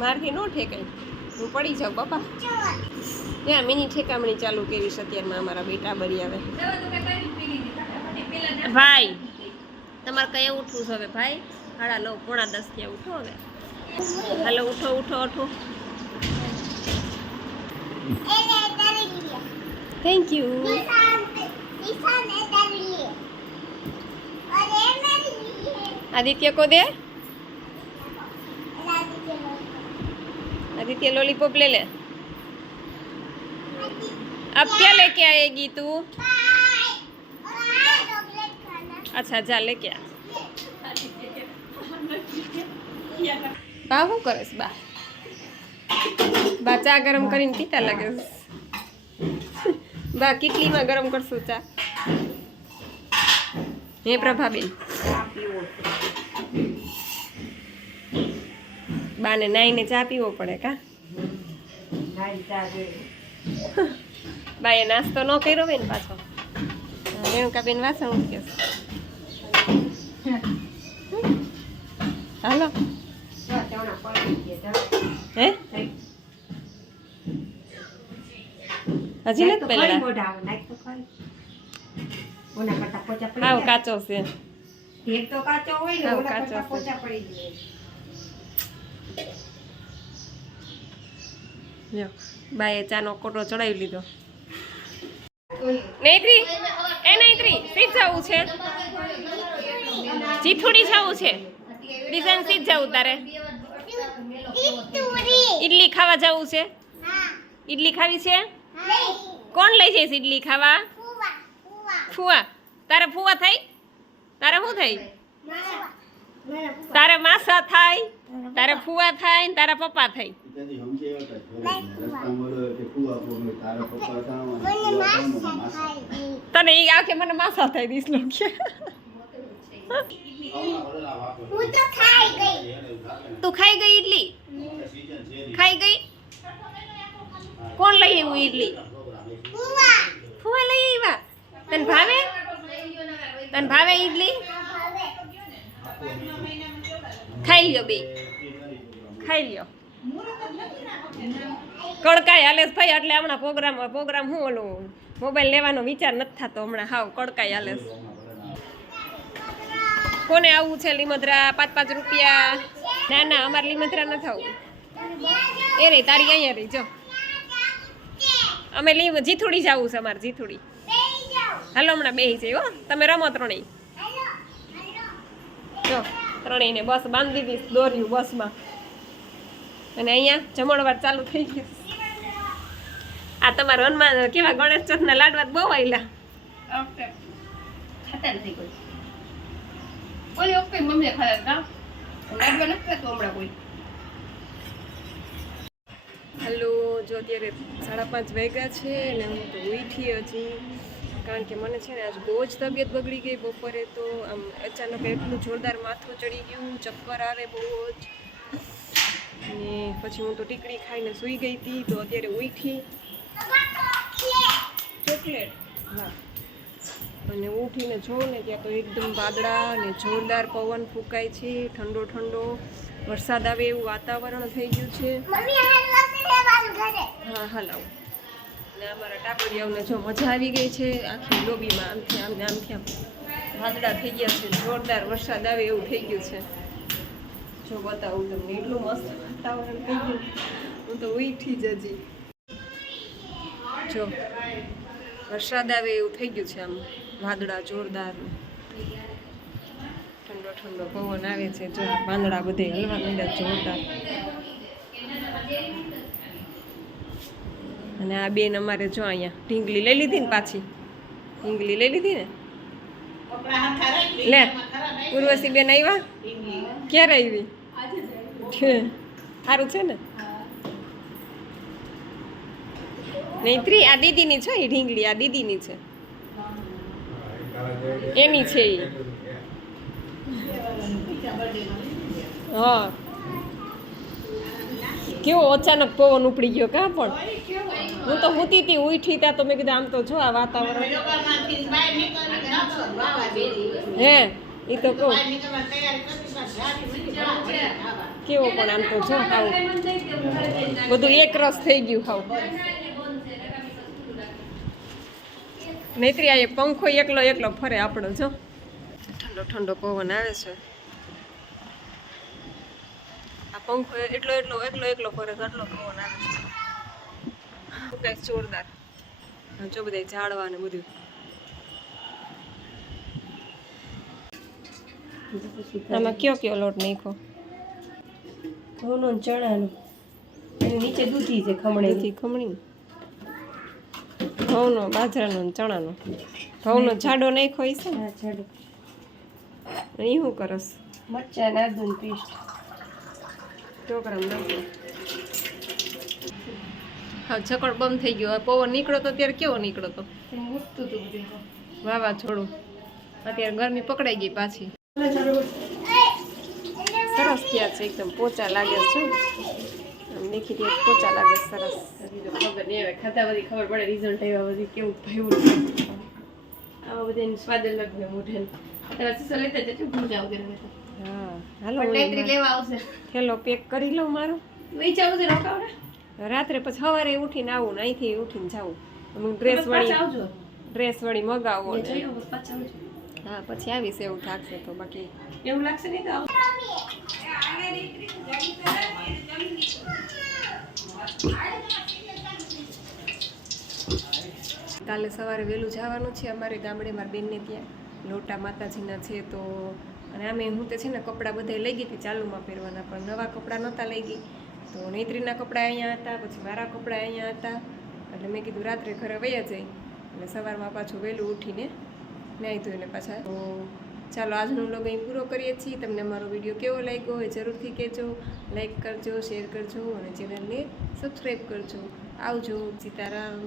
મારથી નો ઠેકાય, હું પડી જાઉં બાપા. ત્યાં મિની ઠેકામણી ચાલુ કરી છે અત્યારમાં અમારા બેટા બરી આવે. ભાઈ તમારે કઈ ઉઠવું છે હવે ભાઈ? 9:30 પોણા 10 ત્યાં ઉઠો હવે. હાલો ઉઠો ઉઠો ઉઠો. Thank you. आदित्य को दे. आदित्य लॉलीपॉप ले ले. अब क्या लेके आएगी तू? अच्छा जा लेके आ. बा શું કરેસ બા? બા ચા ગરમ કરીને પીતા લાગે. બા કેટલીમાં ગરમ કરશું ચા? હે પ્રભાબેન બાને નાઈને ચા પીવો પડે કા? બાએ નાસ્તો ન કર્યો હોય ને પાછો. રેણુકાબેન વાસણ ઉઠકે હાલો. હે હજી નથી પેલા હાવ કાચો છે. એક તો કાચો હોય ને ઓલા કરતા પોચા પડી જાય. જો બાએ ચાનો કોટો ચડાવી લીધો. નૈત્રી એ નૈત્રી સીધ જવું છે, જીથુડી જવું છે. ડિઝાઇન સીધ જવું તારે. ઈડલી ખાવા જવું છે? ઈડલી ખાવી છે? કોણ લઈ જઈશ ઈડલી ખાવા? ફુવા. તારે ફુવા થાય? તારે શું થાય? તારે માસા થાય, તારે ફુવા થાય ને તારા પપ્પા થાય. તને એ આખે મને માસા થાય દીસ લો કે તું ખાઈ ગઈ ઈડલી? ખાઈ ગઈ? કોણ લઈ આવ્યું ઈડલી? ફુવા લઈ આવ્યા. તને ભાવે? તને ભાવે ઈડલી? ખાઈ લ્યો બે, ખાઈ લ્યો. કડકાઈ હાલે ભાઈ એટલે હમણાં પ્રોગ્રામ હું ઓલું મોબાઈલ લેવાનો વિચાર નથી થતો હમણાં. હાવ કડકાઈ હાલે. કોને આવવું છે લીમદ્રા? 5 રૂપિયા. ના ના અમારે લીમદ્રા નથી આવવું. એ રે તારી અહીંયા રહી જો. અમે જીથુડી જવું છે અમારે. જીથુડી હાલો હમણાં બેસી જાય હો. તમે રમો ત્રણેય. જો ત્રણેયને બસ બાંધી દીધી દોર્યું બસમાં. અને અહીંયા જમણવાર ચાલુ થઈ ગયું. આ તમારા હનુમાન કેવા ગણેશ ચોથના લાડવા બહુ આવેલા. હેલો જો અત્યારે 5:30 વાગ્યા છે અને હું તો ઉઠી હજી. કારણ કે મને છે ને આજ બહુ જ તબિયત બગડી ગઈ. બપોરે તો આમ અચાનક એટલું જોરદાર માથું ચડી ગયું, ચક્કર આવે બહુ જ. અને પછી હું તો ટીકડી ખાઈને સૂઈ ગઈ હતી. તો અત્યારે ઉઠી ચોકલેટ હા અને ઉઠીને જોઉં ને ત્યાં તો એકદમ વાદળા અને જોરદાર પવન ફૂંકાય છે. ઠંડો ઠંડો વરસાદ આવે એવું વાતાવરણ થઈ ગયું છે. હા હલાવ. અને અમારા ટાપડિયાઓને જો મજા આવી ગઈ છે. આખી લોબીમાં આમથી આમ વાદળા થઈ ગયા છે. જોરદાર વરસાદ આવે એવું થઈ ગયું છે. જો બતાવું તમને એટલું મસ્ત વાતાવરણ થઈ ગયું. હું તો ઉઠી જ હજી. જો વરસાદ આવે એવું થઈ ગયું છે. આમ વાદળા જોરદાર, ઠંડો ઠંડો પવન આવે છે. જો પાંદડા બધે હલવા માંડ્યા જોરદાર. અને આ બેન અમારે જો અહીંયા ઢીંગલી લઈ લીધી ને પાછી. ઢીંગલી લઈ લીધી ને લે. ઉર્વશી બેન આવ્યા? ક્યારે આવી? સારું છે ને? નૈત્રી આ દીદીની છે. એ ઢીંગલી આ દીદીની છે. એની છે એ. હા કેવો અચાનક પવન ઉપડી ગયો કા. પણ હું તો હુતી હતી ઉઠી ત્યાં તો મેં કીધું આમ તો જો આ વાતાવરણ. હે એ તો કહું કેવો પણ આમ તો જો હાવ બધું એક રસ થઈ ગયું હાવ. નહીતરી આ એક પંખો એકલો એકલો ફરે આપણો જો. ઠંડો ઠંડો પવન આવે છે. આ પંખો એટલો એકલો ફરે તો આટલો પવન આવે છે. કઈ જોરદાર. જો બધા ઝાડવા ને બધું. આમાં કયો લોટ નાખ્યો? ઘઉંનો ને ચણાનો. એની નીચે દૂધી છે ખમણી. ખમણી ઘઉંનો, બાજરાનો ને ચણાનો. ઘઉંનો જાડો નાખ્યો હોય છે ને? હા, જાડો. એ શું કરસ? મરચાં ને આદુની પેસ્ટ. ટોકરામ નાખો. હા, છકડ બંધ થઈ ગયો. પવન નીકળો તો ત્યારે કેવો નીકળો તો? ઉઠતું હતું બધું. વાવાઝોડું. અત્યારે ગરમી પકડાઈ ગઈ પાછી. સરસ થયા છે, એકદમ પોચા લાગે છે. આમ દેખી દે પોચા લાગે છે સરસ. ખબર નહીં હવે ખાતા બધી ખબર પડે રિઝલ્ટ આવ્યા બધી કેવું થયું. આવા બધા એનું સ્વાદ અલગ ને મોઢે. અત્યારે સીસા લેતા જજો ભૂજા વગર લેતા. હા, હાલો પણ લેવા આવશે. થેલો પેક કરી લઉં મારું. વેચાવું છે રોકાવડે. રાત્રે પછી સવારે ઉઠીને આવું ને અહીંથી ઉઠીને જાવું. હું ડ્રેસ વળી મગાવો ને. હા, પછી આવીશ એવું થાકશે તો. બાકી એવું લાગશે નહીં તો કાલે સવારે વહેલું જવાનું છે અમારે ગામડે. મારા બેનને ત્યાં લોટા માતાજીના છે તો. અને આમે હું તો છે ને કપડાં બધા લઈ ગઈ હતી ચાલુમાં પહેરવાના, પણ નવા કપડાં નહોતા લઈ ગઈ. તો નૈત્રીના કપડાં અહીંયા હતા, પછી મારા કપડાં અહીંયા હતા. એટલે મેં કીધું રાત્રે ઘરે વયા જઈ એટલે સવારમાં પાછું વહેલું ઉઠીને નાહી ધોઈને પાછા. તો ચાલો આજનો વ્લોગ અહીં પૂરો કરીએ છીએ. તમને મારો વિડીયો કેવો લાગ્યો હોય જરૂરથી કહેજો. લાઈક કરજો, શેર કરજો અને ચેનલને સબસ્ક્રાઈબ કરજો. આવજો. સીતારામ.